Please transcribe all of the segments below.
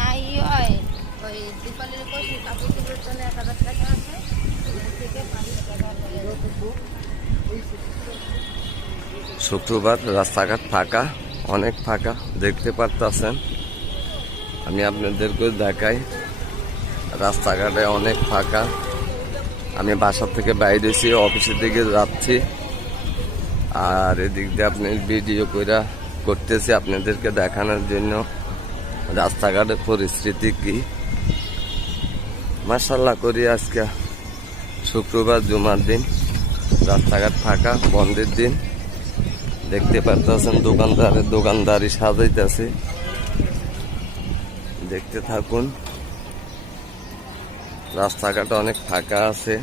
নাই হয় ওই দীপালির কষি কাপড় চোপড়ের জন্য 1000 টাকা আছে থেকে 5 টাকা শুক্রবার রাস্তাঘাট ফাঁকা, অনেক ফাঁকা দেখতে পারতেছেন। আমি আপনাদেরকে দেখাই, রাস্তাঘাটে অনেক ফাঁকা। আমি বাসা থেকে বাইরেছি, অফিসের দিকে যাচ্ছি, আর এদিক দিয়ে আপনি ভিডিও করে করতেছি আপনাদেরকে দেখানোর জন্য রাস্তাঘাটের পরিস্থিতি কি। মাশাআল্লাহ করি আজকে শুক্রবার জুমার দিন, রাস্তাঘাট ফাঁকা, বন্ধের দিন। দেখতে পারতেছেন দোকানদারি সাজাইতেছে, দেখতে থাকুন। রাস্তাঘাট অনেক ফাঁকা আছে।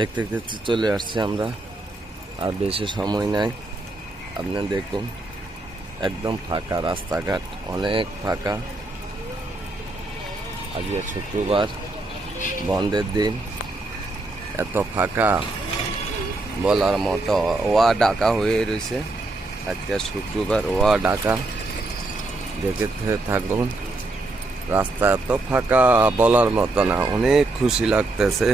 দেখতে দেখতে চলে আসছি আমরা, আর বেশি সময় নাই। আপনারা দেখুন, একদম ফাঁকা রাস্তাঘাট, অনেক ফাঁকা। আজকে শুক্রবার, বন্ধের দিন, এত ফাঁকা বলার মতো। ওয়া ডাকা হয়ে রয়েছে, আজকে শুক্রবার ওয়া ডাকা। দেখতে থাকুন, রাস্তা এত ফাঁকা বলার মতো না, অনেক খুশি লাগতেছে।